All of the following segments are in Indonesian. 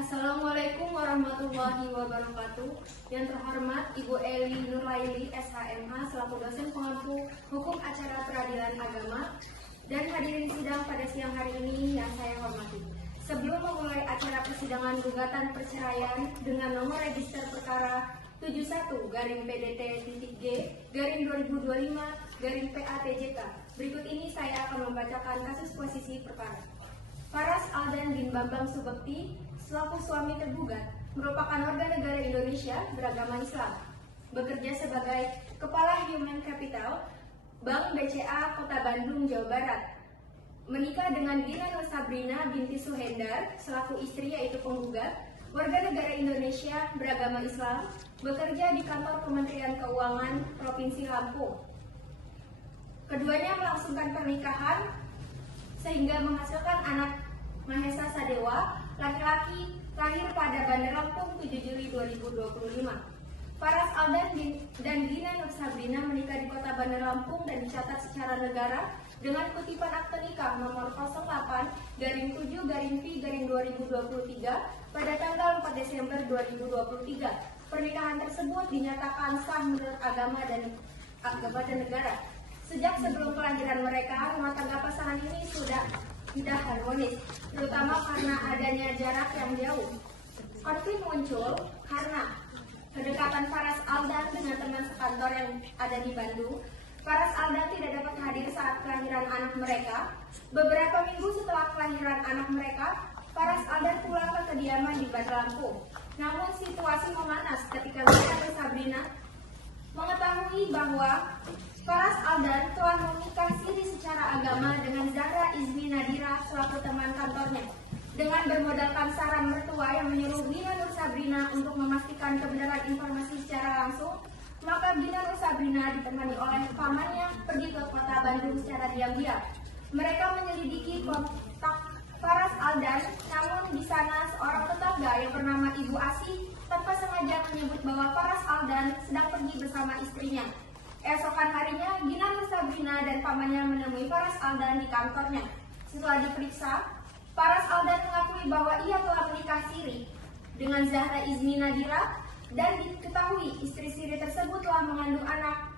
Assalamualaikum warahmatullahi wabarakatuh. Yang terhormat Ibu Eli Nurlaili, SHMH, selaku dosen pengampu Hukum Acara Peradilan Agama, dan hadirin sidang pada siang hari ini yang saya hormati. Sebelum memulai acara persidangan gugatan perceraian dengan nomor register perkara 71-PDT-G-2025-PATJK, berikut ini saya akan membacakan kasus posisi perkara. Faras Aldan bin Bambang Subekti selaku suami tergugat merupakan warga negara Indonesia beragama Islam, bekerja sebagai Kepala Human Capital Bank BCA Kota Bandung, Jawa Barat. Menikah dengan Gina Nur Sabrina binti Suhendar selaku istri yaitu penggugat, warga negara Indonesia beragama Islam, bekerja di kantor Kementerian Keuangan Provinsi Lampung. Keduanya melangsungkan pernikahan sehingga menghasilkan anak Mahesa Sadewa, laki-laki, lahir pada Bandar Lampung 7 Juli 2025. Faras Aldan dan Gina Nur Sabrina menikah di kota Bandar Lampung dan dicatat secara negara dengan kutipan akte nikah nomor 08-7-P-2023 pada tanggal 4 Desember 2023. Pernikahan tersebut dinyatakan sah menurut agama dan negara. Sejak sebelum kelahiran mereka, rumah tangga pasangan ini sudah tidak harmonis, terutama karena adanya jarak yang jauh. Konflik muncul karena kedekatan Faras Aldan dengan teman sekantor yang ada di Bandung. Faras Aldan tidak dapat hadir saat kelahiran anak mereka. Beberapa minggu setelah kelahiran anak mereka, Faras Aldan pulang ke kediaman di Bandar Lampung. Namun situasi memanas ketika Gina Nur Sabrina mengetahui bahwa Faras Aldan telah menikah siri secara agama dengan Zahra Izmi Nadira selaku teman kantornya. Dengan bermodalkan saran mertua yang menyuruh Gina Nur Sabrina untuk memastikan kebenaran informasi secara langsung, maka Gina Nur Sabrina ditemani oleh pamannya pergi ke kota Bandung secara diam-diam. Mereka menyelidiki kontak Faras Aldan, namun di sana seorang tetangga yang bernama Ibu Asih tanpa sengaja menyebut bahwa Faras Aldan sedang pergi bersama istrinya. Esokan harinya, Gina Nur Sabrina dan pamannya menemui Faras Aldan di kantornya. Setelah diperiksa, Faras Aldan mengakui bahwa ia telah menikah siri dengan Zahra Izmi Nadira dan diketahui istri siri tersebut telah mengandung anak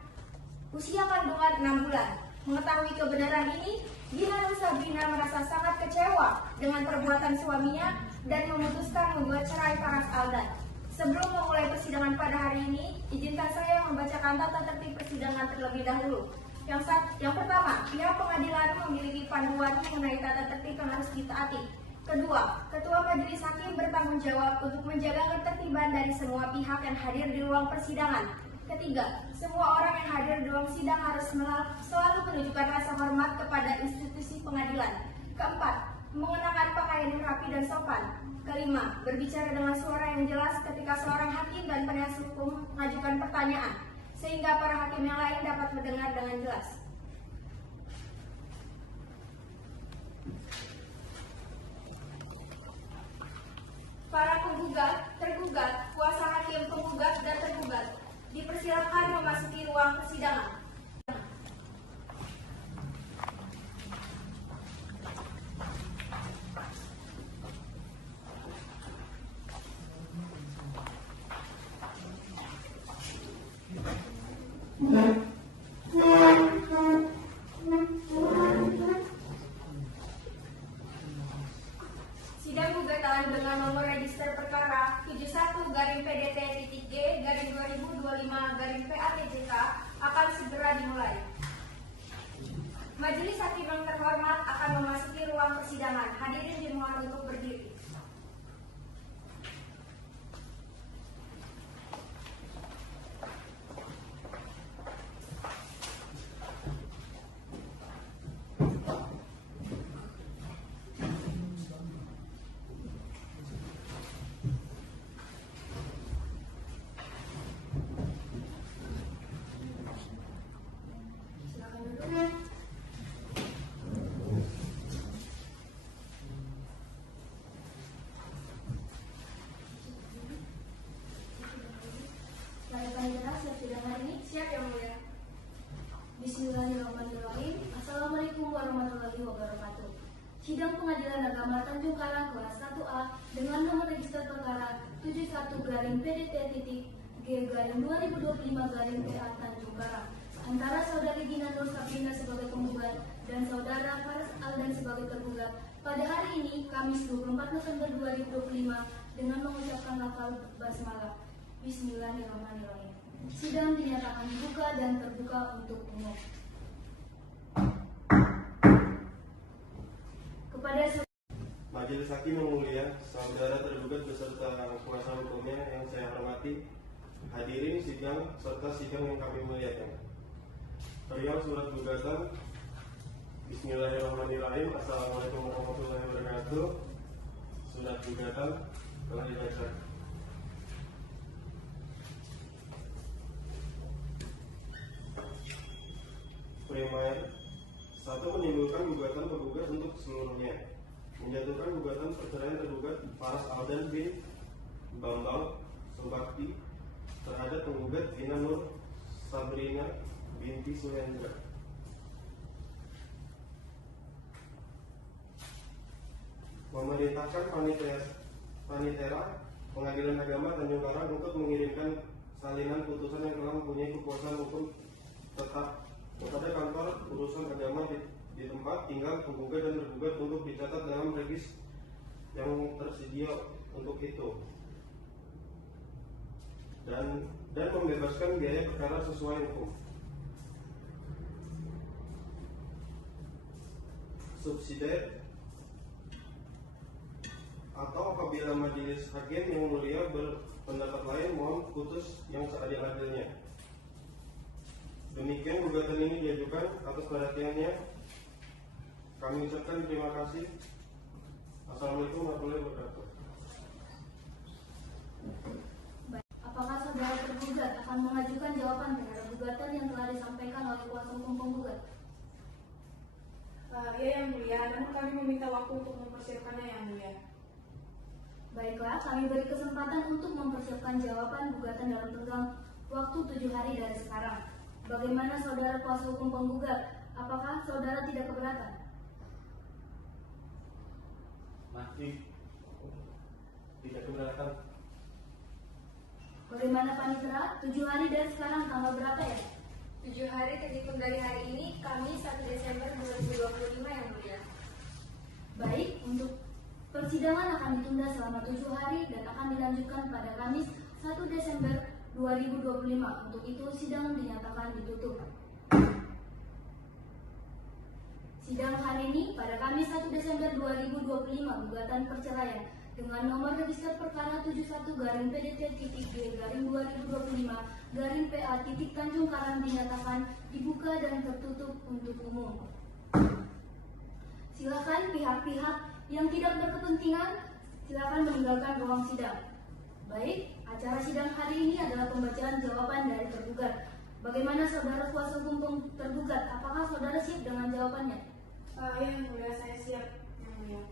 usia kandungan 6 bulan. Mengetahui kebenaran ini, Gina Nur Sabrina merasa sangat kecewa dengan perbuatan suaminya dan memutuskan membuat cerai Faras Aldan. Sebelum memulai persidangan pada hari ini, izinkan saya membacakan tata tertib persidangan terlebih dahulu. Yang pertama, pihak pengadilan memiliki panduan mengenai tata tertib yang harus ditaati. Kedua, ketua majelis hakim bertanggung jawab untuk menjaga ketertiban dari semua pihak yang hadir di ruang persidangan. Ketiga, semua orang yang hadir di ruang sidang harus selalu menunjukkan rasa hormat kepada institusi pengadilan. Keempat, mengenakan pakaian yang rapi dan sopan. Kelima, berbicara dengan suara yang jelas ketika seorang hakim dan penasihat hukum mengajukan pertanyaan, sehingga para hakim yang lain dapat mendengar dengan jelas. Para penggugat, tergugat, kuasa hakim penggugat dan tergugat dipersilakan memasuki ruang persidangan. Sidang gugatan dengan nomor register perkara 71-PDT-G-2025-PATJK akan segera dimulai. Majelis hakim yang terhormat akan memasuki ruang persidangan. Hadirin dimohon untuk berdiri. Sidang Pengadilan Agama Tanjung Karang kelas 1A dengan nomor register perkara 71-PDT-G-2025-PA Tanjung Karang antara Saudari Gina Nur Sabrina sebagai penggugat dan Saudara Faras Aldan sebagai tergugat pada hari ini Kamis 24 November 2025 dengan mengucapkan lafal basmalah. Bismillahirrahmanirrahim. Sidang dinyatakan dibuka dan terbuka untuk umum. Kepada Majelis Hakim yang mulia, saudara tergugat beserta kuasa hukumnya yang saya hormati, hadirin sidang serta sidang yang kami muliakan. Perihal surat gugatan, Bismillahirrahmanirrahim. Assalamualaikum warahmatullahi wabarakatuh. Surat gugatan telah dibaca. Primer, 1. Menimbulkan gugatan penggugat untuk seluruhnya. Menjatuhkan gugatan perceraian tergugat Faras Aldan bin Bambang Subakti terhadap penggugat Gina Nur Sabrina binti Suhendra. Memerintahkan Panitera Pengadilan Agama Tanjung Karang untuk mengirimkan salinan putusan yang telah mempunyai kekuasaan hukum tetap kepada kantor urusan agama di tempat tinggal penggugat dan tergugat untuk dicatat dalam regis yang tersedia untuk itu dan membebaskan biaya perkara sesuai hukum. Subsidiar atau apabila majelis hakim yang mulia berpendapat lain, mohon putus yang seadil-adilnya. Demikian gugatan ini diajukan. Atas perhatiannya kami ucapkan terima kasih. Assalamualaikum warahmatullahi wabarakatuh. Apakah saudara tergugat akan mengajukan jawaban terhadap gugatan yang telah disampaikan oleh kuasa hukum penggugat? Ya yang mulia, namun kami meminta waktu untuk mempersiapkannya yang mulia. Baiklah, kami beri kesempatan untuk mempersiapkan jawaban gugatan dalam tenggang waktu 7 hari dari sekarang. Bagaimana saudara kuasa hukum penggugat? Apakah saudara tidak keberatan? Masih tidak keberatan. Bagaimana Panitera? 7 hari dari sekarang tanggal berapa ya? 7 hari terhitung dari hari ini, Kamis 1 Desember 2025 yang mulia. Baik, untuk persidangan akan ditunda selama 7 hari dan akan dilanjutkan pada Kamis 1 Desember 2025. Untuk itu sidang dinyatakan ditutup. Sidang hari ini pada Kamis 1 Desember 2025 gugatan perceraian dengan nomor register perkara 71-PDT-G-2025-PA Tanjung Karang dinyatakan dibuka dan tertutup untuk umum. Silakan pihak-pihak yang tidak berkepentingan silakan meninggalkan ruang sidang. Baik, acara sidang hari ini adalah pembacaan jawaban dari tergugat. Bagaimana saudara kuasa hukum tergugat? Apakah saudara siap dengan jawabannya? Yang mulia, saya siap yang mulia.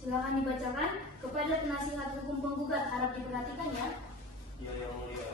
Silakan dibacakan. Kepada penasihat hukum penggugat harap diperhatikan ya. Ya yang mulia.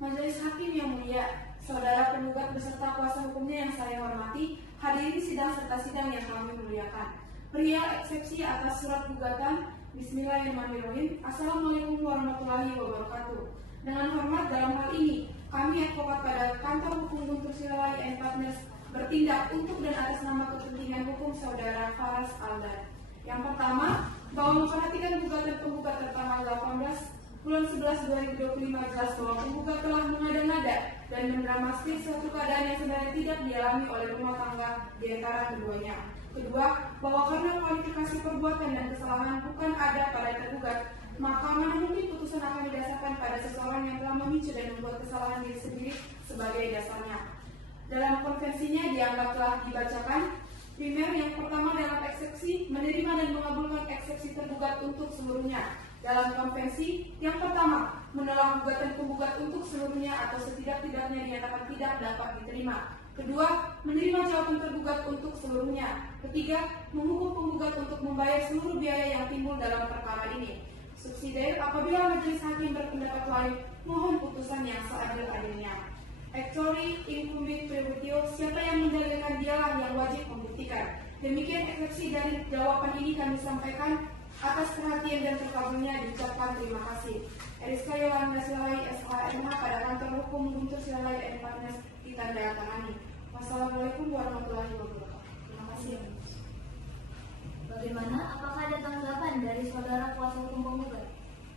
Majelis Hakim yang mulia, saudara penggugat beserta kuasa hukumnya yang saya hormati, hadiri sidang serta sidang yang kami muliakan. Perihal eksepsi atas surat gugatan, Bismillahirrahmanirrahim. Assalamualaikum warahmatullahi wabarakatuh. Dengan hormat dalam hal ini, kami advokat pada kantor hukum Guntur Silawai and Partners bertindak untuk dan atas nama kepentingan hukum saudara Faras Aldan. Yang pertama, bahwa memperhatikan gugatan penggugat tertanggal 18 bulan 11 2025 jelas bahwa penggugat telah mengada-ngada dan mendramatisir suatu keadaan yang sebenarnya tidak dialami oleh rumah tangga di antara keduanya. Kedua, bahwa karena kualifikasi perbuatan dan kesalahan bukan ada pada tergugat, maka mana mungkin putusan akan didasarkan pada seseorang yang telah memicu dan membuat kesalahan diri sendiri sebagai dasarnya. Dalam konvensinya dianggap telah dibacakan. Primer yang pertama dalam eksepsi, menerima dan mengabulkan eksepsi tergugat untuk seluruhnya. Dalam konvensi yang pertama, menolak gugatan penggugat untuk seluruhnya atau setidak-tidaknya dinyatakan tidak dapat diterima. Kedua, menerima jawaban tergugat untuk seluruhnya. Ketiga, menghukum penggugat untuk membayar seluruh biaya yang timbul dalam perkara ini. Subsidiar, apabila majelis hakim berpendapat lain, mohon putusan yang seadil-adilnya. Actually, incumbit prebutio, siapa yang mendalilkan dialah yang wajib membuktikan. Demikian eksepsi dari jawaban ini kami sampaikan. Atas perhatian dan terkabulnya diucapkan terima kasih. Eriska Yolanda Silalahi SHMH pada kantor hukum Guntur Silalahi dan Partners ditandatangani. Wassalamualaikum warahmatullahi wabarakatuh. Terima kasih. Bagaimana? Apakah ada tanggapan dari saudara kuasa hukum penggugat?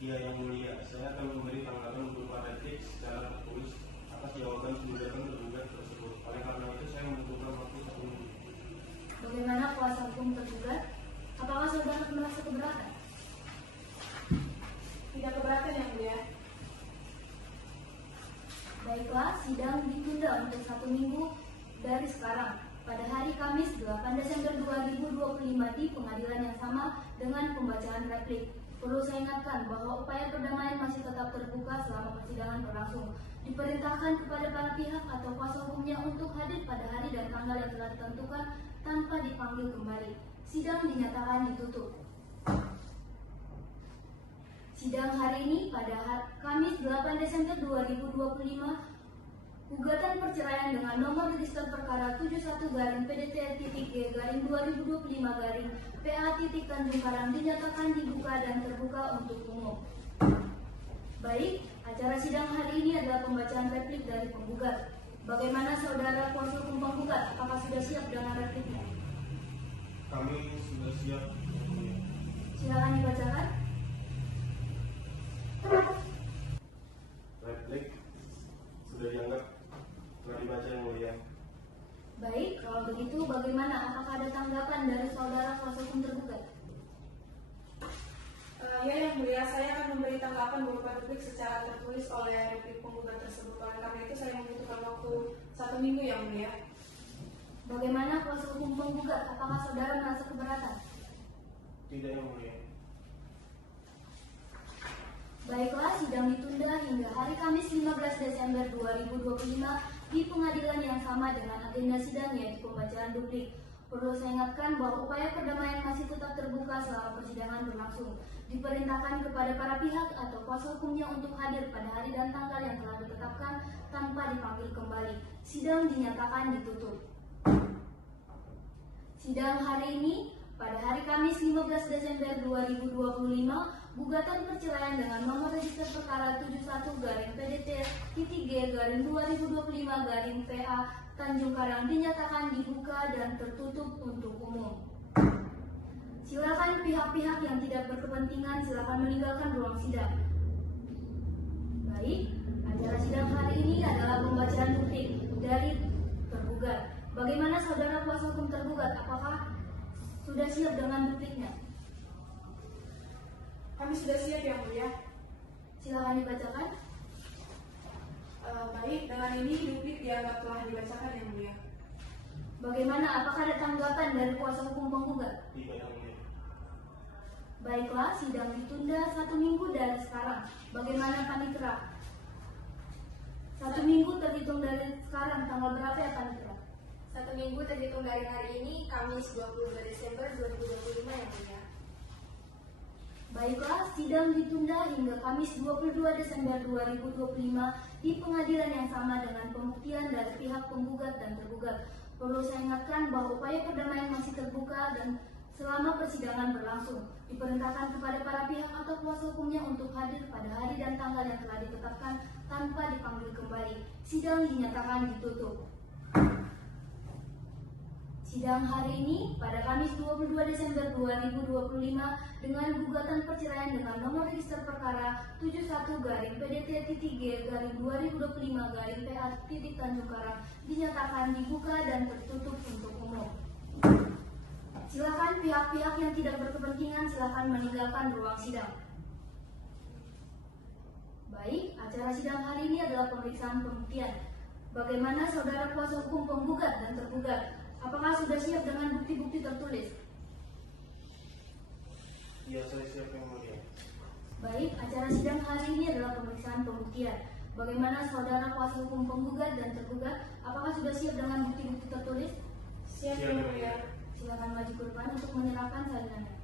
Iya yang mulia, saya akan memberi tanggapan berupa replik secara tertulis atas jawaban gugatan tergugat tersebut. Oleh karena itu saya membutuhkan waktu 1 minggu. Bagaimana kuasa hukum tergugat? Apakah saudara merasa keberatan? Tidak keberatan yang mulia. Baiklah, sidang ditunda untuk 1 minggu dari sekarang pada hari Kamis 8 Desember 2025 di pengadilan yang sama dengan pembacaan replik. Perlu saya ingatkan bahwa upaya perdamaian masih tetap terbuka selama persidangan berlangsung. Diperintahkan kepada para pihak atau kuasa hukumnya untuk hadir pada hari dan tanggal yang telah ditentukan tanpa dipanggil kembali. Sidang dinyatakan ditutup. Sidang hari ini pada Kamis 8 Desember 2025, gugatan perceraian dengan nomor register perkara 71-PDT-G-2025-PA Tanjung Karang dinyatakan dibuka dan terbuka untuk umum. Baik, acara sidang hari ini adalah pembacaan replik dari penggugat. Bagaimana saudara kuasa hukum penggugat? Apakah sudah siap dengan repliknya? Kami sudah siap. Silakan dibacakan. Replik sudah dianggap telah dibaca yang mulia. Baik, kalau begitu bagaimana? Apakah ada tanggapan dari saudara kuasa hukum tergugat? Ya yang mulia, saya akan memberi tanggapan berupa replik secara tertulis oleh replik penggugat tersebut. Oleh karena itu saya membutuhkan waktu 1 minggu yang mulia. Bagaimana kuasa hukum penggugat? Apakah saudara merasa keberatan? Tidak yang mulia. Baiklah, sidang ditunda hingga hari Kamis 15 Desember 2025 di pengadilan yang sama dengan agenda sidang yaitu pembacaan duplik. Perlu saya ingatkan bahwa upaya perdamaian masih tetap terbuka selama persidangan berlangsung. Diperintahkan kepada para pihak atau kuasa hukumnya untuk hadir pada hari dan tanggal yang telah ditetapkan tanpa dipanggil kembali. Sidang dinyatakan ditutup. Sidang hari ini pada hari Kamis 15 Desember 2025, gugatan perceraian dengan nomor register perkara 71-PDT-G-2025-PA Tanjung Karang dinyatakan dibuka dan tertutup untuk umum. Silakan pihak-pihak yang tidak berkepentingan silakan meninggalkan ruang sidang. Baik, acara sidang hari ini adalah pembacaan duplik dari tergugat. Bagaimana saudara kuasa hukum tergugat? Apakah sudah siap dengan dupliknya? Kami sudah siap yang mulia. Silakan dibacakan. Baik, dengan ini duplik dianggap telah dibacakan yang mulia. Bagaimana? Apakah ada tanggapan dari kuasa hukum penggugat? Tidak yang mulia. Baiklah, sidang ditunda 1 minggu dari sekarang. Bagaimana panitera? 1 minggu terhitung dari sekarang. Tanggal berapa ya panitera? 1 minggu terhitung dari hari ini, Kamis 22 Desember 2025 yang mulia. Baiklah, sidang ditunda hingga Kamis 22 Desember 2025 di pengadilan yang sama dengan pembuktian dari pihak penggugat dan tergugat. Perlu saya ingatkan bahwa upaya perdamaian masih terbuka dan selama persidangan berlangsung. Diperintahkan kepada para pihak atau kuasa hukumnya untuk hadir pada hari dan tanggal yang telah ditetapkan tanpa dipanggil kembali. Sidang dinyatakan ditutup. Sidang hari ini pada Kamis 22 Desember 2025 dengan gugatan perceraian dengan nomor register perkara 71-PDT-G-2025-PA Tanjung Karang dinyatakan dibuka dan tertutup untuk umum. Silakan pihak-pihak yang tidak berkepentingan silakan meninggalkan ruang sidang. Baik, acara sidang hari ini adalah pemeriksaan pembuktian. Bagaimana saudara kuasa hukum penggugat dan tergugat? Apakah sudah siap dengan bukti-bukti tertulis? Iya, saya siap yang mulia. Baik, acara sidang hari ini adalah pemeriksaan pembuktian. Bagaimana saudara kuasa hukum penggugat dan tergugat? Apakah sudah siap dengan bukti-bukti tertulis? Siap yang mulia. Silakan maju ke depan untuk menyerahkan salinannya.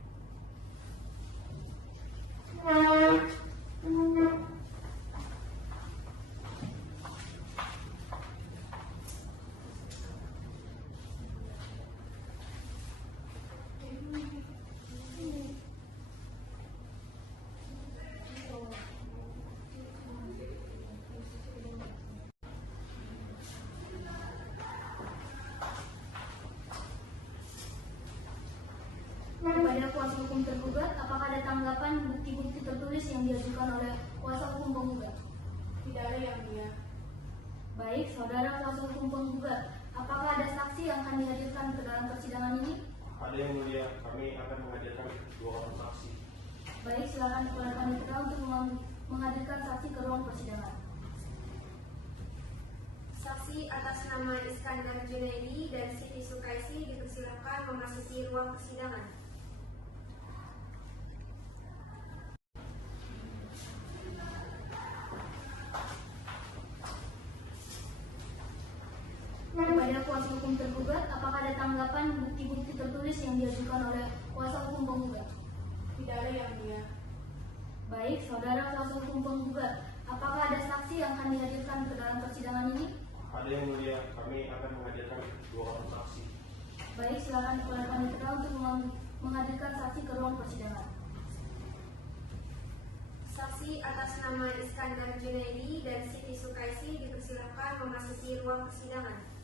kuasa hukum tergugat, apakah ada tanggapan bukti-bukti tertulis yang diajukan oleh kuasa hukum penggugat? Tidak ada yang mulia. Baik, saudara kuasa hukum penggugat, apakah ada saksi yang akan dihadirkan ke dalam persidangan ini? Ada yang mulia, kami akan menghadirkan 2 orang saksi. Baik, silakan kepada panitera untuk menghadirkan saksi ke ruang persidangan. Saksi atas nama Iskandar Junaidi dan Siti Sukaisi dipersilakan memasuki ruang persidangan. Kepada kuasa hukum tergugat, apakah ada tanggapan bukti-bukti tertulis yang diajukan oleh kuasa hukum penggugat? Tidak ada yang mulia. Baik, saudara kuasa hukum penggugat, apakah ada saksi yang akan dihadirkan ke dalam persidangan ini? Ada yang mulia, kami akan menghadirkan 2 orang saksi. Baik, silakan kepada panitera untuk menghadirkan saksi ke ruang persidangan. Saksi atas nama Iskandar Junaidi dan Siti Sukaisi dipersilakan memasuki ruang persidangan.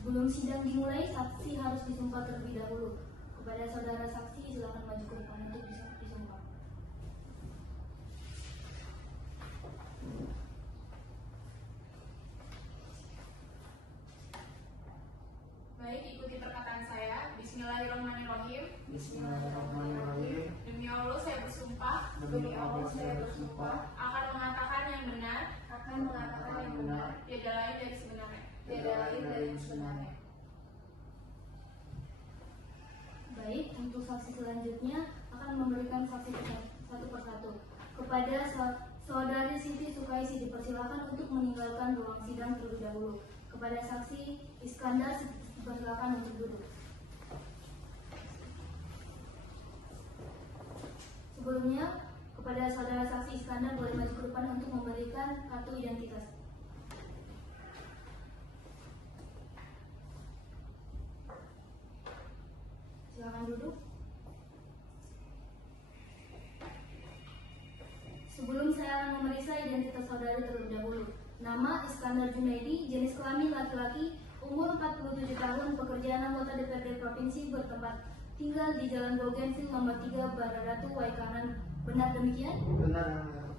Sebelum sidang dimulai, saksi harus disumpah terlebih dahulu. Kepada saudara saksi, silakan maju ke depan untuk disumpah. Baik, ikuti perkataan saya. Bismillahirrahmanirrahim. Bismillahirrahmanirrahim. Demi Allah saya bersumpah Demi Allah saya bersumpah akan mengatakan yang benar, tiada lain dari sebenarnya. Baik, untuk saksi selanjutnya akan memberikan saksi satu persatu. Kepada saudari Siti Sukaisi dipersilakan untuk meninggalkan ruang sidang terlebih dahulu. Kepada saksi Iskandar dipersilakan untuk duduk. Sebelumnya, kepada saudara saksi Iskandar boleh maju ke depan untuk memberikan kartu identitas. Silakan duduk. Sebelum saya akan memeriksa identitas saudari terlebih dahulu. Nama Iskandar Junaidi, jenis kelamin laki-laki, umur 47 tahun, pekerjaan anggota DPRD Provinsi, bertempat tinggal di Jalan Bougainville nomor 3 Baradatu, Waikanan. Benar demikian? Benar yang mulia.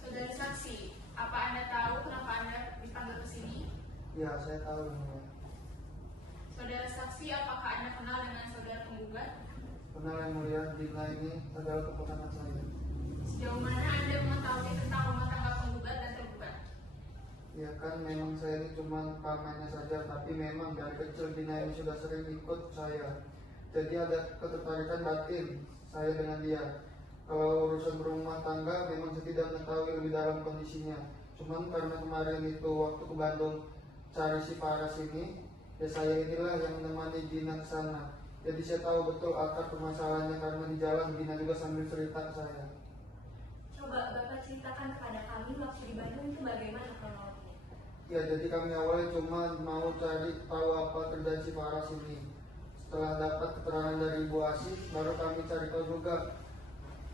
Saudara saksi, apa Anda tahu kenapa Anda dipanggil ke sini? Ya, saya tahu yang mulia. Saudara saksi, apakah Anda kenal dengan saudara penggugat? Benar yang mulia, Dina ini adalah keponakan saya. Sejauh mana Anda mengetahui tentang rumah tangga penggugat dan tergugat? Ya kan memang saya ini cuma pamannya saja, tapi memang dari kecil Dina ini sudah sering ikut saya. Jadi ada ketertarikan batin saya dengan dia. Kalau urusan berumah tangga memang saya tidak mengetahui lebih dalam kondisinya. Cuman karena kemarin itu waktu ke Bandung cari si Paras ini, ya saya inilah yang menemani Dina ke sana. Jadi saya tahu betul akar permasalahannya karena di jalan Dina juga sambil cerita ke saya. Coba Bapak ceritakan kepada kami waktu di Bandung itu bagaimana kronologinya? Ya jadi kami awalnya cuma mau cari tahu apa kerjaan si Paras ini. Setelah dapat keterangan dari Ibu Asih, baru kami cari tahu juga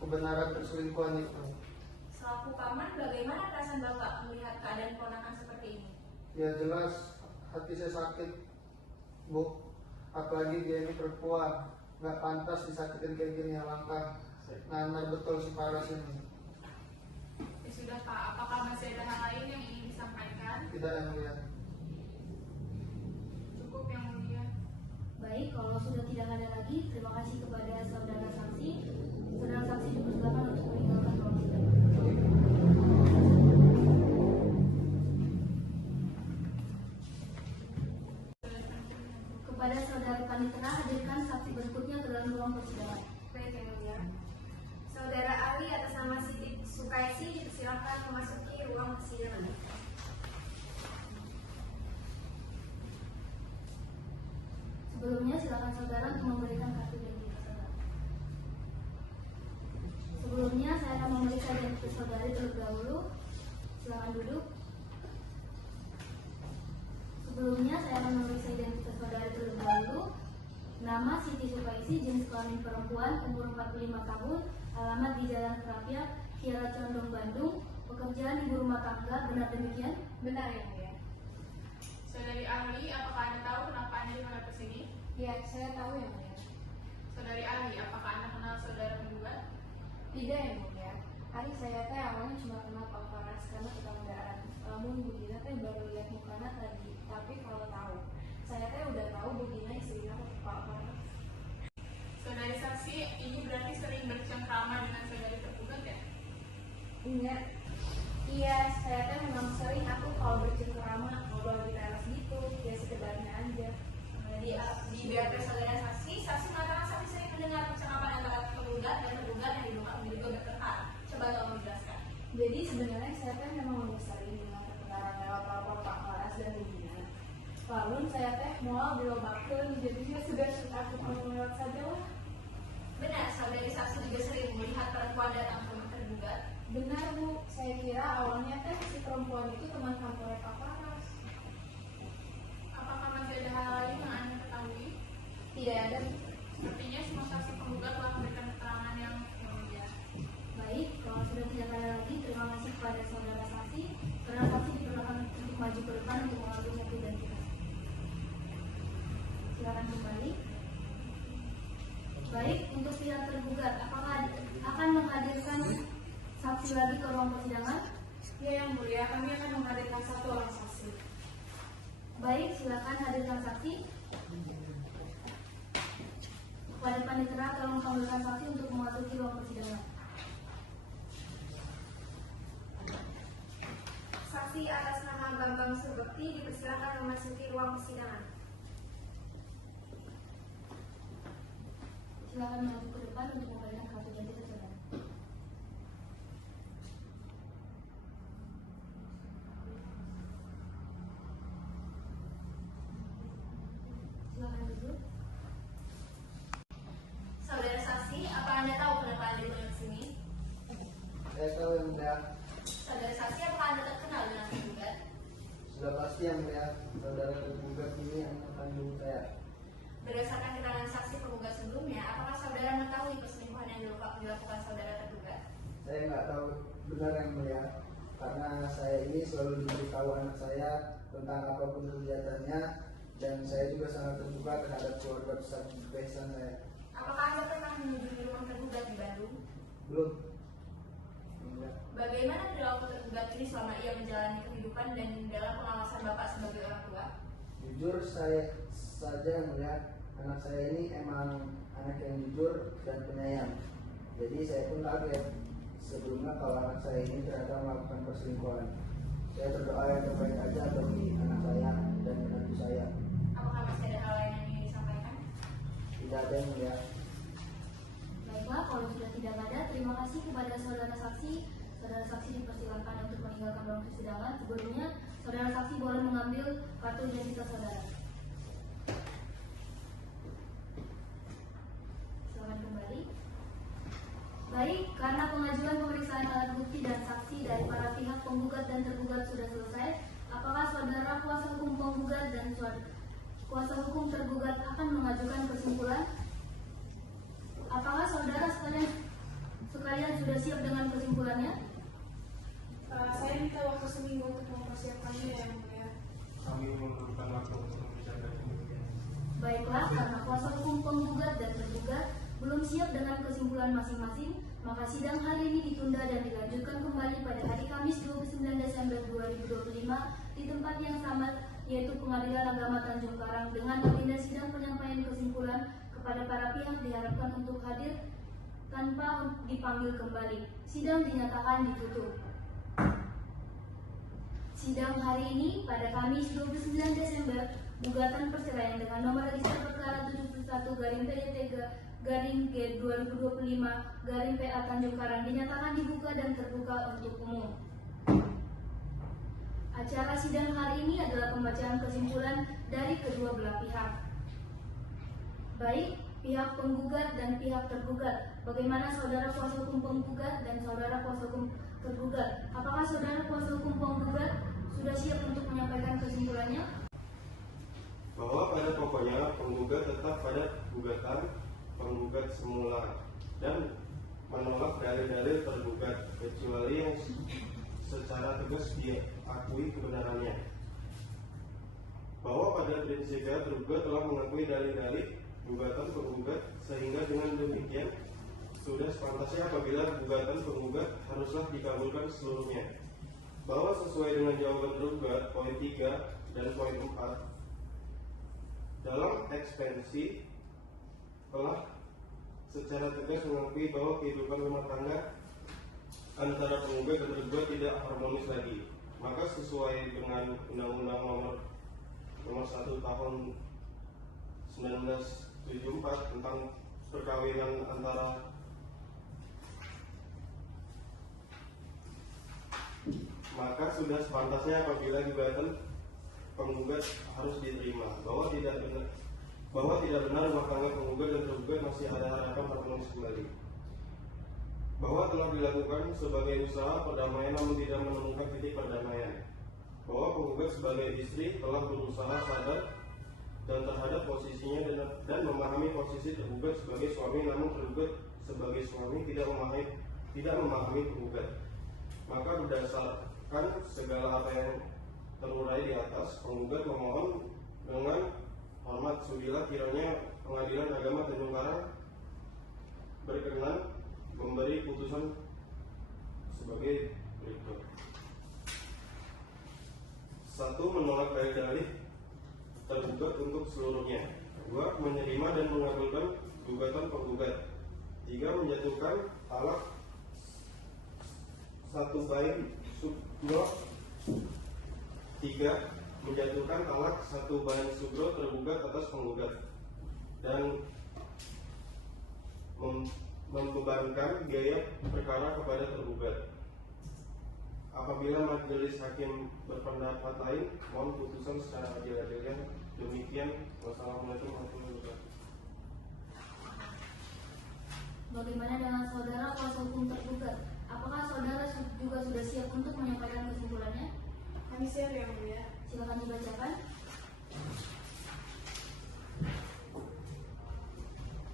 kebenaran perselingkuhan itu. Selaku paman, bagaimana perasaan Bapak melihat keadaan ponakan seperti ini? Ya jelas hati saya sakit, Bu. Apalagi dia ini perempuan, nggak pantas disakitin kayak gini ya, langkah nanar betul si Paras ini. Ya sudah Pak, apakah masih ada hal lain yang ingin disampaikan? Tidak yang mulia. Cukup yang mulia. Baik, kalau sudah tidak ada lagi, terima kasih kepada saudara saksi. Saudara saksi dipersilakan untuk meninggalkan ruang sidang. Kepada saudara panitera, hadirkan saksi berikutnya ke dalam ruang persidangan. Baik, yang mulia. Saudara ahli atas nama Siti Sukaisi dipersilakan memasuki ruang persidangan. Sebelumnya, silakan saudara untuk memberikan kartu identitas saudara. Sebelumnya, saya akan memeriksa identitas saudari terlebih dahulu. Silakan duduk. Sebelumnya, saya akan memeriksa identitas saudari terlebih dahulu. Nama Siti Sukaisi, jenis kelamin perempuan, umur 45 tahun, alamat di Jalan Kerapia, Kiara Condong, Bandung, pekerjaan ibu rumah tangga, benar demikian? Benar yang mulia. Saudari ahli, apakah Anda tahu kenapa Anda dipanggil ke sini? Ya, saya tahu yang mulia. Saudari ahli, apakah Anda kenal saudara penggugat? Tidak yang mulia. Hari saya teh awalnya cuma kenal Pak Faras karena tetanggaan. Namun Bu Dina teh baru lihat mukanya tadi. Tapi kalau tahu, saya teh udah tahu Bu Dina istrinya Pak Faras. Saudari saksi, ini berarti sering bercengkrama dengan saudari tergugat ya? Enggak. Iya, saya teh memang sering aku kalau bercengkrama ngobrol di teras gitu, ya sekedarnya aja. Di BAP saudara saksi mengatakan saksi sering mendengar percakapan antara penggugat dan tergugat yang diduga menjadi gugat perkara. Coba tolong menjelaskan. Jadi sebenarnya saya teh memang udah sering dengan pertukaran lewat telepon Pak Faras dan Bu Dina. Lalu saya teh mau dilobakeun, jadinya sudah aku mau lewat saja lah. Benar, saudari saksi juga sering melihat perempuan datang ke rumah tergugat. Benar Bu, saya kira awalnya teh si perempuan itu teman kantornya Pak Faras. Apakah masih ada hal lain yang Anda ketahui? Tidak ada. Sepertinya semua saksi penggugat telah memberikan keterangan yang mulia. Baik, kalau sudah tidak ada lagi, terima kasih kepada saudara saksi. Saudara saksi dipersilakan untuk maju ke depan untuk mengambil satu identitas. Silakan kembali. Baik, untuk pihak tergugat, apakah akan menghadirkan saksi lagi ke ruang persidangan? Ya yang mulia, kami akan menghadirkan satu orang saksi. Baik, silakan hadirkan saksi. Kepada panitera, tolong panggilkan saksi untuk memasuki ruang persidangan. Saksi atas nama Bambang Surbekti dipersilakan memasuki ruang persidangan. Silakan maju ke depan untuk memberikan kartu identitas saudara. Silakan duduk. Saudara saksi, apa Anda tahu kenapa Anda dipanggil ke sini? Saya tahu yang mulia. Saudara saksi, apakah Anda terkenal dengan tergugat? Sudah pasti yang mulia, saudara tergugat ini anak kandung saya. Berdasarkan keterangan saksi penggugat sebelumnya, apakah saudara mengetahui perselingkuhan yang dilakukan saudara tergugat? Saya nggak tahu benar yang mulia, karena saya ini selalu diberitahu anak saya tentang apapun kegiatannya, dan saya juga sangat terbuka terhadap keluarga besar besan saya. Apakah Anda pernah mengunjungi rumah tergugat di Bandung? Belum. Enggak. Bagaimana perilaku tergugat ini selama ia menjalani kehidupan dan dalam pengawasan Bapak sebagai orang tua? Jujur saya saja yang mulia, anak saya ini emang anak yang jujur dan penyayang. Jadi saya pun kaget sebelumnya kalau anak saya ini ternyata melakukan perselingkuhan. Saya berdoa yang terbaik aja bagi anak saya dan menantu saya. Apakah masih ada hal lain yang ingin disampaikan? Tidak ada yang mulia. Baiklah, kalau sudah tidak ada, terima kasih kepada saudara saksi. Saudara saksi dipersilakan untuk meninggalkan ruang persidangan. Sebelumnya, saudara saksi boleh mengambil kartu identitas saudara. Silakan kembali. Baik, karena pengajuan pemeriksaan alat bukti dan saksi dari para pihak penggugat dan tergugat sudah selesai, apakah saudara kuasa hukum penggugat dan kuasa hukum tergugat akan mengajukan kesimpulan? Apakah saudara sekalian sudah siap dengan kesimpulannya? Saya minta waktu seminggu untuk mempersiapkannya yang mulia. Kami memerlukan waktu untuk membicarakan ini. Baiklah, karena kuasa hukum penggugat dan tergugat belum siap dengan kesimpulan masing-masing, maka sidang hari ini ditunda dan dilanjutkan kembali pada hari Kamis 29 Desember 2025 di tempat yang sama, yaitu Pengadilan Agama Tanjung Karang, dengan agenda sidang penyampaian kesimpulan kepada para pihak diharapkan untuk hadir tanpa dipanggil kembali. Sidang dinyatakan ditutup. Sidang hari ini pada Kamis 29 Desember, gugatan perceraian dengan nomor register perkara 71-P3-G 2025-PA Tanjung Karang dinyatakan dibuka dan terbuka untuk umum. Acara sidang hari ini adalah pembacaan kesimpulan dari kedua belah pihak. Baik, pihak penggugat dan pihak tergugat. Bagaimana saudara kuasa hukum penggugat dan saudara kuasa hukum tergugat? Apakah saudara kuasa hukum penggugat sudah siap untuk menyampaikan kesimpulannya? Bahwa pada pokoknya penggugat tetap pada gugatan penggugat semula dan menolak dalil-dalil tergugat kecuali yang secara tegas diakui kebenarannya. Bahwa pada prinsipnya tergugat telah mengakui dalil-dalil gugatan penggugat, sehingga dengan demikian sudah sepantasnya apabila gugatan penggugat haruslah dikabulkan seluruhnya. Bahwa sesuai dengan jawaban tergugat poin 3 dan poin 4 dalam ekspansi telah secara tegas mengakui bahwa kehidupan rumah tangga antara penggugat dan tergugat tidak harmonis lagi. Maka sesuai dengan Undang-Undang nomor 1 tahun 1974 tentang perkawinan antara maka sudah sepantasnya apabila gugatan penggugat harus diterima bahwa tidak benar rumah tangga penggugat dan tergugat masih ada harapan harmonis kembali. Bahwa telah dilakukan sebagai usaha perdamaian namun tidak menemukan titik perdamaian. Bahwa penggugat sebagai istri telah berusaha sadar dan terhadap posisinya dan memahami posisi tergugat sebagai suami, namun tergugat sebagai suami tidak memahami penggugat. Maka berdasarkan segala apa yang terurai di atas, penggugat memohon dengan hormat sudahlah kiranya Pengadilan Agama Tanjung Karang berkenan memberi putusan sebagai berikut. 1. Menolak dalil-dalil tergugat untuk seluruhnya. 2. Menerima dan mengabulkan gugatan penggugat. 3. Menjatuhkan talak 1 baik sugro. 3. Menjatuhkan talak 1 baik sugro tergugat atas penggugat dan membebankan biaya perkara kepada tergugat. Apabila majelis hakim berpendapat lain, mohon putusan secara adil-adilnya. Demikian. Wassalamualaikum warahmatullahi wabarakatuh. Bagaimana dengan saudara kuasa hukum tergugat? Apakah saudara juga sudah siap untuk menyampaikan kesimpulannya? Kami siap yang mulia. Silakan dibacakan.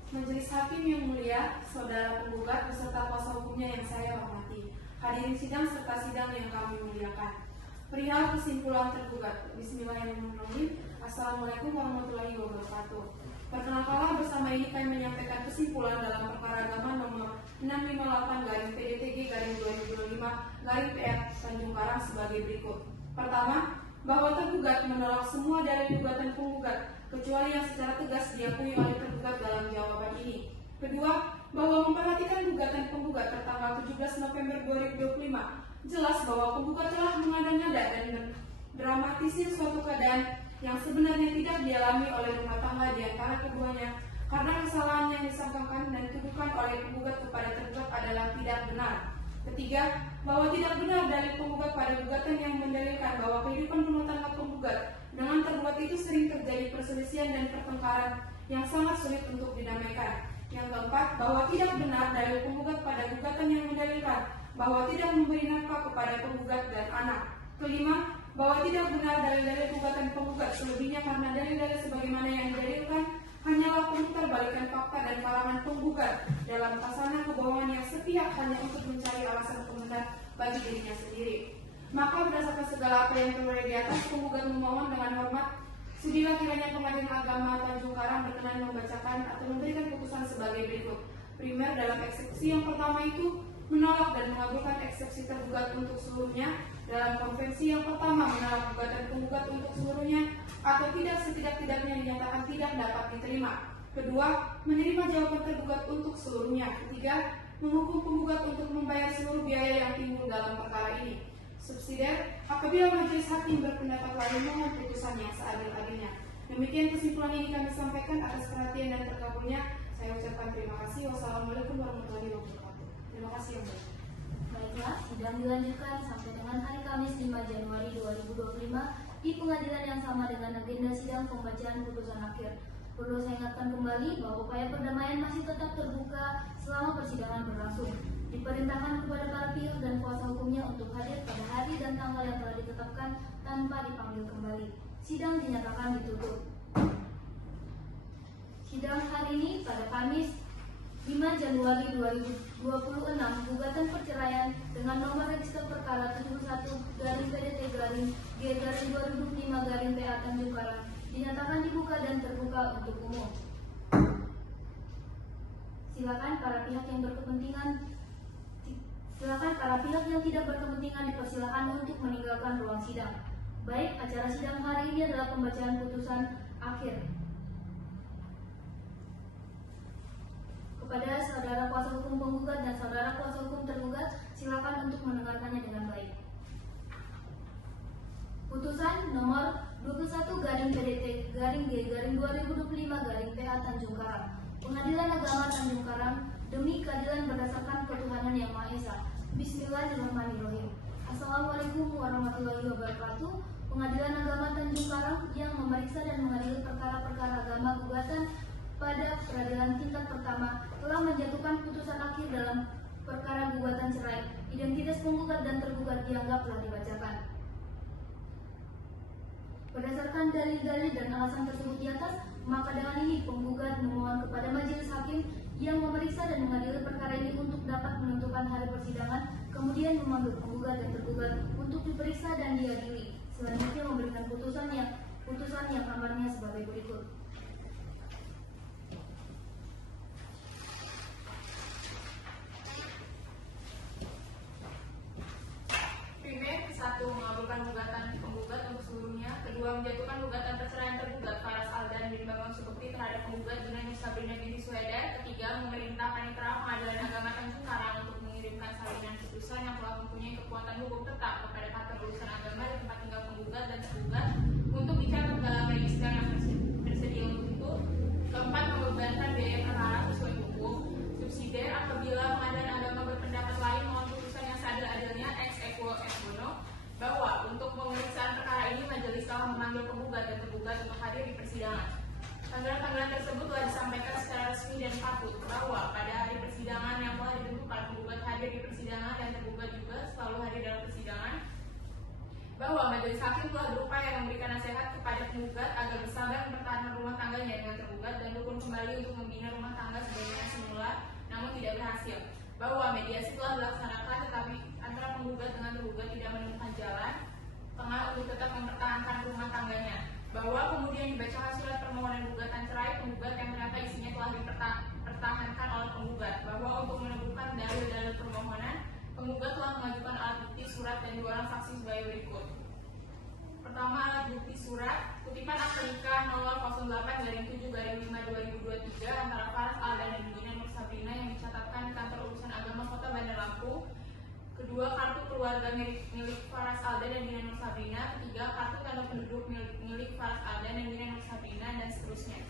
Majelis Hakim yang mulia, saudara penggugat beserta kuasa hukumnya yang saya hormati, hadirin sidang serta sidang yang kami muliakan. Perihal kesimpulan tergugat. Bismillahirrahmanirrahim. Assalamualaikum warahmatullahi wabarakatuh. Perkenalkanlah, bersama ini kami menyampaikan kesimpulan dalam perkara agama nomor 658/PDTG/2025/PF Tanjung Karang sebagai berikut. Pertama, bahwa tergugat menolak semua dalil gugatan penggugat kecuali yang secara tegas diakui oleh tergugat dalam jawaban ini. Kedua, bahwa memperhatikan gugatan penggugat tertanggal 17 November 2025 jelas bahwa penggugat telah mengada-ngada dan mendramatisir suatu keadaan yang sebenarnya tidak dialami oleh rumah tangga di antara keduanya karena kesalahan yang disangkakan dan dituduhkan oleh penggugat kepada tergugat adalah tidak benar. Ketiga, bahwa tidak benar dalil penggugat pada gugatan yang mendalilkan bahwa kehidupan rumah tangga penggugat dengan tergugat itu sering terjadi perselisihan dan pertengkaran yang sangat sulit untuk didamaikan. Yang keempat, bahwa tidak benar dalil penggugat pada gugatan yang mendalilkan bahwa tidak memberi nafkah kepada penggugat dan anak. Kelima, bahwa tidak benar dalil-dalil gugatan penggugat selebihnya karena dalil-dalil sebagaimana yang didalilkan hanyalah pemutarbalikan fakta dan kalangan penggugat dalam kasana kebohongan yang sepihak hanya untuk mencari alasan pembenar bagi dirinya sendiri. Maka berdasarkan segala apa yang terurai di atas, penggugat memohon dengan hormat sudilah kiranya Pengadilan Agama Tanjung Karang berkenan membacakan atau memberikan putusan sebagai berikut. Primer, dalam eksepsi yang pertama itu menolak dan mengabulkan eksepsi tergugat untuk seluruhnya. Dalam konvensi yang pertama menolak gugatan penggugat untuk seluruhnya atau tidak setidak-tidaknya dinyatakan tidak dapat diterima. Kedua, menerima jawaban tergugat untuk seluruhnya. Ketiga, menghukum penggugat untuk membayar seluruh biaya yang timbul dalam perkara ini. Subsidiar, apabila majelis hakim berpendapat lain, mohon putusan yang seadil-adilnya. Demikian kesimpulan ini kami sampaikan. Atas perhatian dan terkabulnya saya ucapkan terima kasih. Wassalamualaikum warahmatullahi wabarakatuh. Terima kasih yang mulia. Baiklah, sidang dilanjutkan sampai dengan hari Kamis 5 Januari 2025 di pengadilan yang sama dengan agenda sidang pembacaan putusan akhir. Perlu saya ingatkan kembali bahwa upaya perdamaian masih tetap terbuka selama persidangan berlangsung. Diperintahkan kepada para pihak dan kuasa hukumnya untuk hadir pada hari dan tanggal yang telah ditetapkan tanpa dipanggil kembali. Sidang dinyatakan ditutup. Sidang hari ini pada Kamis 5 Januari 2026, gugatan perceraian dengan nomor register perkara 71-PDT-G-2025 Tanjung Karang dinyatakan dibuka dan terbuka untuk umum. Silakan para pihak yang tidak berkepentingan dipersilakan untuk meninggalkan ruang sidang. Baik, acara sidang hari ini adalah pembacaan putusan akhir. Kepada saudara kuasa hukum penggugat dan saudara kuasa hukum tergugat, silakan untuk mendengarkannya dengan baik. Putusan nomor 21-PDT-G-2025 Tanjung Karang. Pengadilan Agama Tanjung Karang demi keadilan berdasarkan ketuhanan Yang Maha Esa. Bismillahirrahmanirrahim. Assalamualaikum warahmatullahi wabarakatuh. Pengadilan Agama Tanjung Karang yang memeriksa dan mengadili perkara-perkara agama gugatan pada peradilan tingkat pertama telah menjatuhkan putusan akhir dalam perkara gugatan cerai. Identitas penggugat dan tergugat dianggap telah dibacakan. Berdasarkan dalil-dalil dan alasan tersebut di atas, maka dengan ini penggugat memohon kepada majelis hakim yang memeriksa dan mengadili perkara ini untuk dapat menentukan hari persidangan, kemudian memanggil penggugat dan tergugat untuk diperiksa dan diadili. Selanjutnya memberikan putusan yang amarnya sebagai berikut. Primer, 1. Mengabulkan gugatan penggugat untuk seluruhnya. 2. Menjatuhkan gugatan perceraian tergugat Faras Aldan bin Bambang Subekti terhadap penggugat Junaidi Sabrina binti Suhaidar. 3. Memerintah Panitera Pengadilan Agama Tanjung Karang untuk mengirimkan salinan putusan yang telah mempunyai kekuatan hukum tetap kepada kantor urusan agama di tempat tinggal penggugat dan tergugat untuk dicatat dalam register yang tersedia untuk itu. 4. Membebankan biaya perkara sesuai hukum. Subsidiar, apabila pengadilan agama berpendapat lain mohon putusan yang seadil-adilnya ex equo ex bono, bahwa untuk pemeriksaan perkara ini majelis telah memanggil penggugat dan tergugat untuk hadir di persidangan. Tanggalan-tanggalan tersebut telah disampaikan secara resmi dan patut bahwa pada hari persidangan yang telah ditentukan penggugat hadir di persidangan dan tergugat juga selalu hadir dalam persidangan, bahwa majelis hakim telah berupaya memberikan nasihat kepada penggugat agar bersabar mempertahankan rumah tangganya dengan tergugat dan rukun kembali untuk membina rumah tangga sebagaimana semula, namun tidak berhasil. Bahwa mediasi telah dilaksanakan tetapi antara penggugat dengan tergugat tidak menemukan jalan tengah untuk tetap mempertahankan rumah tangganya. Bahwa kemudian dibacakan surat permohonan gugatan cerai penggugat yang ternyata isinya telah dipertahankan oleh penggugat. Bahwa untuk menemukan dalil-dalil permohonan, penggugat telah mengajukan alat bukti surat dan 2 orang saksi sebagai berikut. Pertama, alat bukti surat kutipan akta nikah nomor 08-7-5-2023 antara Faras Aldan dan Gina Nur Sabrina yang dicatatkan di kantor urusan agama Kota Bandar Lampung. Kedua, kartu keluarga milik Faras Aldan dan Gina Nur Sabrina. Ketiga, kartu tanda penduduk milik Faras Aldan dan Gina Nur Sabrina, dan seterusnya.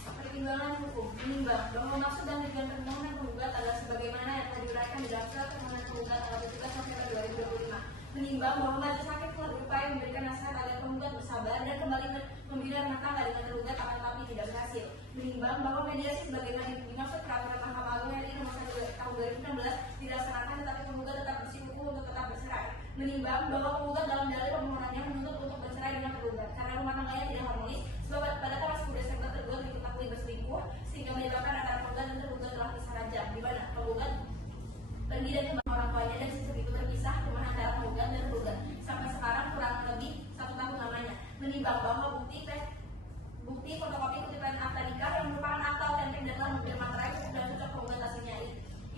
Pertimbangan hukum menimbang bahwa maksud dan tujuan permohonan penggugat adalah sebagaimana yang telah diuraikan di dalam surat permohonan penggugat tanggal 17 November 2025. Menimbang bahwa majelis hakim telah berupaya memberikan nasihat agar penggugat bersabar dan kembali membina rumah tangga dengan tergugat akan tetapi tidak berhasil. Menimbang bahwa mediasi sebagaimana dimaksud peraturan Mahkamah Agung RI nomor 1 tahun 2016 dilaksanakan tetapi penggugat tetap bersikukuh untuk tetap bercerai. Menimbang bahwa penggugat dalam dalil permohonannya menuntut untuk bercerai dengan tergugat karena rumah tangganya tidak harmonis sebab pada tanggal 10 Desember tergugat diketahui berselingkuh sehingga menyebabkan antara penggugat dan tergugat telah pisah rajam, di mana penggugat pergi dan kembali orang tuanya dan sejak itu terpisah rumah antara penggugat dan tergugat sampai sekarang kurang lebih 1 tahun lamanya. Menimbang bahwa bukti fotokopi kutipan akta nikah yang merupakan akta otentik dan telah materai cukup dan cocok penggugat hasilnya.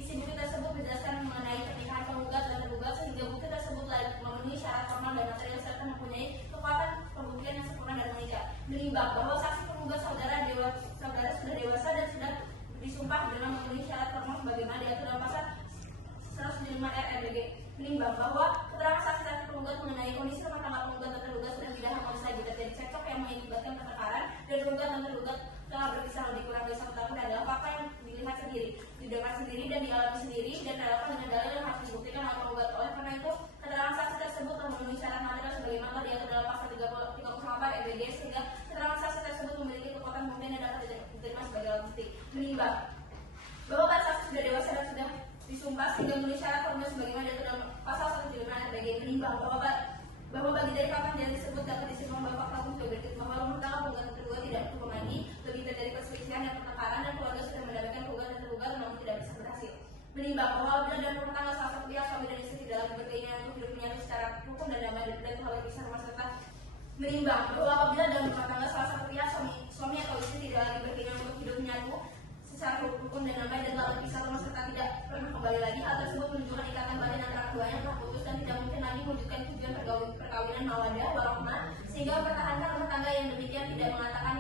Isi bukti tersebut menjelaskan mengenai pernikahan penggugat dan tergugat sehingga bukti tersebut memenuhi syarat formal dan material serta mempunyai kekuatan pembuktian yang sempurna dan mengikat. Menimbang bahwa saksi penggugat saudara sudah dewasa dan sudah disumpah dengan memenuhi syarat formal sebagaimana diatur dalam pasal 105 RRBG. Menimbang bahwa keterangan saksi penggugat mengenai kondisi rumah tangga penggugat dan tergugat sudah tidak harmonis lagi terjadi cekcok yang mengakibatkan pertengkaran dan penggugat dan tergugat telah berpisah lebih kurang dari 1 tahun adalah fakta yang dilihat sendiri, didengar sendiri dan dialami sendiri dan relevan dengan dalil yang harus dibuktikan oleh penggugat. Oleh karena itu, keterangan saksi tersebut telah memenuhi syarat material sebagaimana diatur dalam pasal 38 RBG sehingga keterangan saksi tersebut memiliki kekuatan pembuktian yang dapat diterima sebagai alat bukti. Menimbang bahwa para saksi sudah dewasa dan sudah disumpah sehingga memenuhi syarat formal sebagaimana diatur dalam pasal 105 RBG. Menimbang bahwa bagi dari fakta yang disebut dapat disimpulkan bahwa fakta hukum berikut bahwa rumah tangga penggugat dan tergugat tidak cukup lagi, lebih terjadi perselisihan dan pertengkaran dan keluarga sudah mendamaikan penggugat dan tergugat namun tidak Menimbang bahwa apabila dalam rumah tangga salah satu pihak suami dan istri tidak lagi berkeinginan untuk hidup menyatu secara hukum dan damai dan telah berpisah rumah serta menimbang bahwa apabila dalam rumah tangga salah satu pihak suami atau istri tidak lagi berkeinginan untuk hidup menyatu secara hukum dan damai dan telah berpisah rumah serta tidak pernah kembali lagi, hal tersebut menunjukkan ikatan batin antara keduanya telah putus dan tidak mungkin lagi mewujudkan tujuan perkawinan mawadah warahmah, sehingga mempertahankan rumah tangga yang demikian tidak mengatakan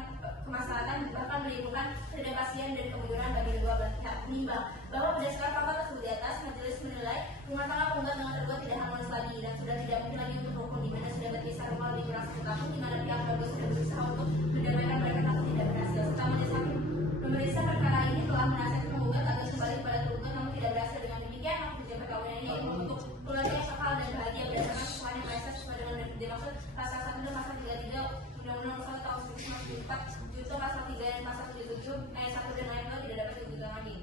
kemaslahatan bahkan menimbulkan ketidakpastian dan kemunduran bagi kedua belah pihak. Menimbang bahwa berdasarkan fakta tersebut di atas, majelis menilai rumah tangga penggugat dengan tergugat tidak harmonis lagi dan sudah tidak mungkin lagi untuk rukun, di mana sudah berpisah rumah lebih kurang 1 tahun, di mana pihak tergugat sudah berusaha untuk mendamaikan mereka namun tidak berhasil. Serta majelis hakim memeriksa perkara ini telah menasihatkan penggugat agar kembali kepada tergugat namun tidak berhasil. Dengan demikian, hak tujuan perkawinan ini yaitu untuk keluarga yang kekal dan bahagia berdasarkan kesesuaian yang berasal sesuai dengan dimaksud pasal 1 dan pasal 33 Undang-Undang Nomor 1 Tahun 1994 junto pasal 3 dan pasal 77 ayat 1 dan ayat 2 tidak dapat digunakan lagi.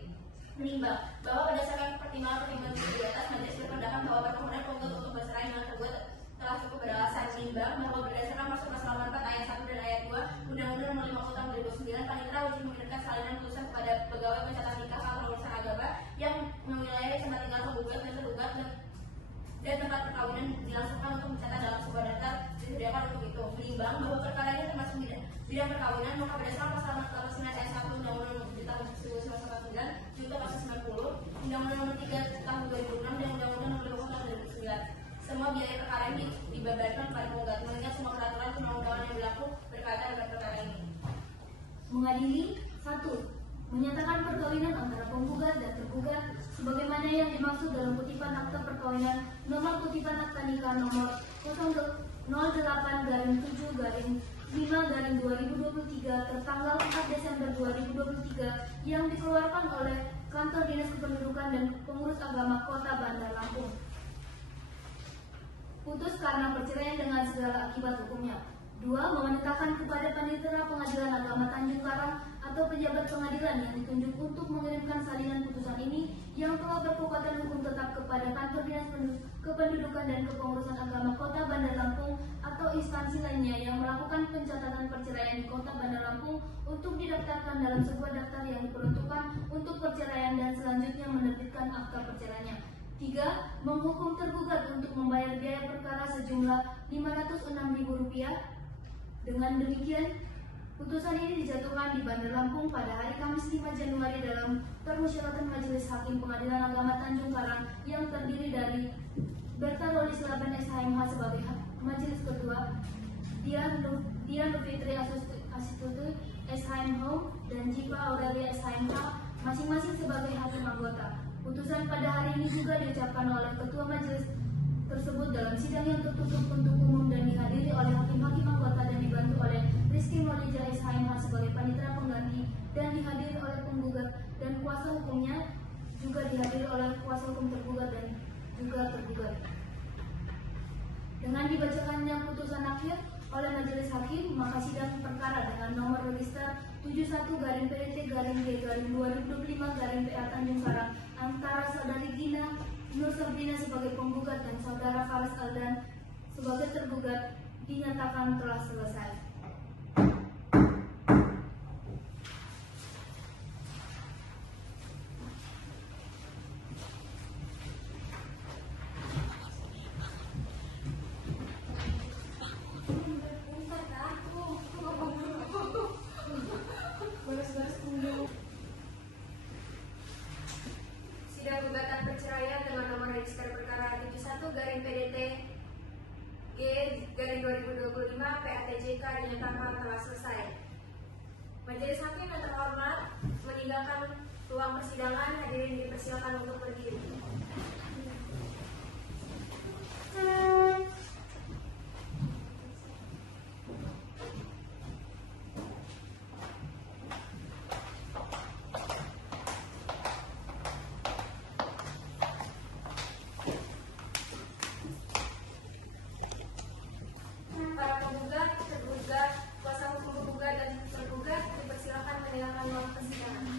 Menimbang bahwa berdasarkan pertimbangan di atas, majelis berpendapat bahwa permohonan penggugat untuk bercerai dengan tergugat telah cukup beralasan. Menimbang bahwa berdasarkan maksud pasal 4 ayat 1 dan ayat 2 Undang-Undang Nomor 50 Tahun 2009, panitera wajib mengirimkan salinan putusan kepada pegawai pencatat nikah atau urusan agama yang mewilayai tempat tinggal penggugat dan tergugat dan tempat perkawinan dilangsungkan untuk mencatat dalam sebuah daftar disediakan untuk itu. Menimbang bahwa perkara ini termasuk bidang perkawinan, maka berdasarkan pasal 49 ayat 1 Undang-Undang Nomor 7 Tahun 1949 junto pasal 90 Undang-Undang Nomor 3 Tahun 2006 dan Undang-Undang Nomor 20 Tahun 2009, semua biaya perkara ini dibebankan pada penggugat mengingat semua peraturan undang-undangan yang berlaku berkaitan dengan perkara ini. Mengadili 1. Menyatakan perkawinan antara penggugat dan tergugat sebagaimana yang dimaksud dalam kutipan akta perkawinan nomor kutipan akta nikah nomor 08-7-5-2023 tertanggal 4 Desember 2023 yang dikeluarkan oleh Kantor Dinas Kependudukan dan Pengurus Agama Kota Bandar Lampung. Putus karena perceraian dengan segala akibat hukumnya. 2. Memerintahkan kepada Panitera Pengadilan Agama Tanjung Karang atau pejabat pengadilan yang ditunjuk untuk mengirimkan salinan putusan ini yang telah berkekuatan hukum tetap kepada Kantor Dinas Kependudukan dan Kepengurusan Agama Kota Bandar Lampung atau instansi lainnya yang melakukan pencatatan perceraian di Kota Bandar Lampung untuk didaftarkan dalam sebuah daftar yang diperuntukkan untuk perceraian dan selanjutnya menerbitkan akta perceraiannya. 3. Menghukum tergugat untuk membayar biaya perkara sejumlah Rp506.000. Dengan demikian, putusan ini dijatuhkan di Bandar Lampung pada hari Kamis 5 Januari dalam permusyawaratan Majelis Hakim Pengadilan Agama Tanjung Karang yang terdiri dari Berta Rolis Laban SHMH sebagai Majelis Ketua, Dian Fitri Astitutu SHMH dan Jipa Aurelia SHMH masing-masing sebagai hakim anggota. Putusan pada hari ini juga diucapkan oleh Ketua Majelis tersebut dalam sidang yang tertutup untuk umum dan dihadiri oleh hakim-hakim anggota dan dibantu oleh Rizky Maulija SHMH sebagai panitera pengganti dan dihadiri oleh penggugat dan kuasa hukumnya, juga dihadiri oleh kuasa hukum tergugat dan juga tergugat. Dengan dibacakannya putusan akhir oleh majelis hakim, maka sidang perkara dengan nomor register 71-PT-G-2025-PA Tanjung Karang antara saudari Gina Nur Sabrina sebagai penggugat dan saudara Faras Aldan sebagai tergugat dinyatakan telah selesai. Sidang gugatan perceraian dengan nomor register perkara 71-PDT G-2025 PATJK dinyatakan telah selesai. Majelis hakim yang terhormat meninggalkan ruang persidangan, hadirin dipersilakan untuk berdiri. Para penggugat, tergugat, kuasa hukum penggugat dan tergugat dipersilakan meninggalkan ruang persidangan.